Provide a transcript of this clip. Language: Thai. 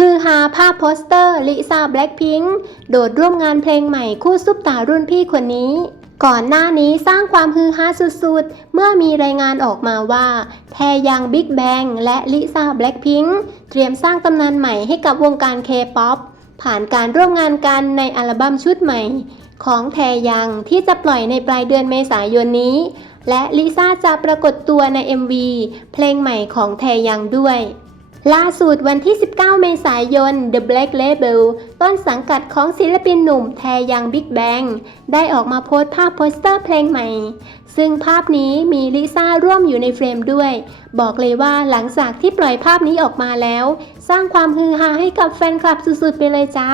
ฮือฮาภาพโปสเตอร์ลิซ่าแบล็ k พิงค์โดดร่วมงานเพลงใหม่คู่ซุปตารุ่นพี่คนนี้ ก่อนหน้านี้สร้างความฮือฮาสุดๆ เมื่อมีรายงานออกมาว่า แทยังบิ๊กแบงและลิซ่าแบล็ k พิงค์เตรียมสร้างตำนานใหม่ให้กับวงการเคป๊อปผ่านการร่วมงานกันในอัลบั้มชุดใหม่ ของแทยังที่จะปล่อยในปลายเดือนเมษายนนี้ และลิซ่าจะปรากฏตัวใน MV เพลงใหม่ของแทยังด้วย ล่าสุดวันที่ 19 เมษายน The Black Label ต้นสังกัดของศิลปินหนุ่มแทยังบิ๊กแบงได้ออกมาโพสต์ภาพโปสเตอร์เพลงใหม่ ซึ่งภาพนี้มีลิซ่าร่วมอยู่ในเฟรมด้วย บอกเลยว่าหลังจากที่ปล่อยภาพนี้ออกมาแล้ว สร้างความฮือฮาให้กับแฟนคลับสุดๆไปเลยจ้า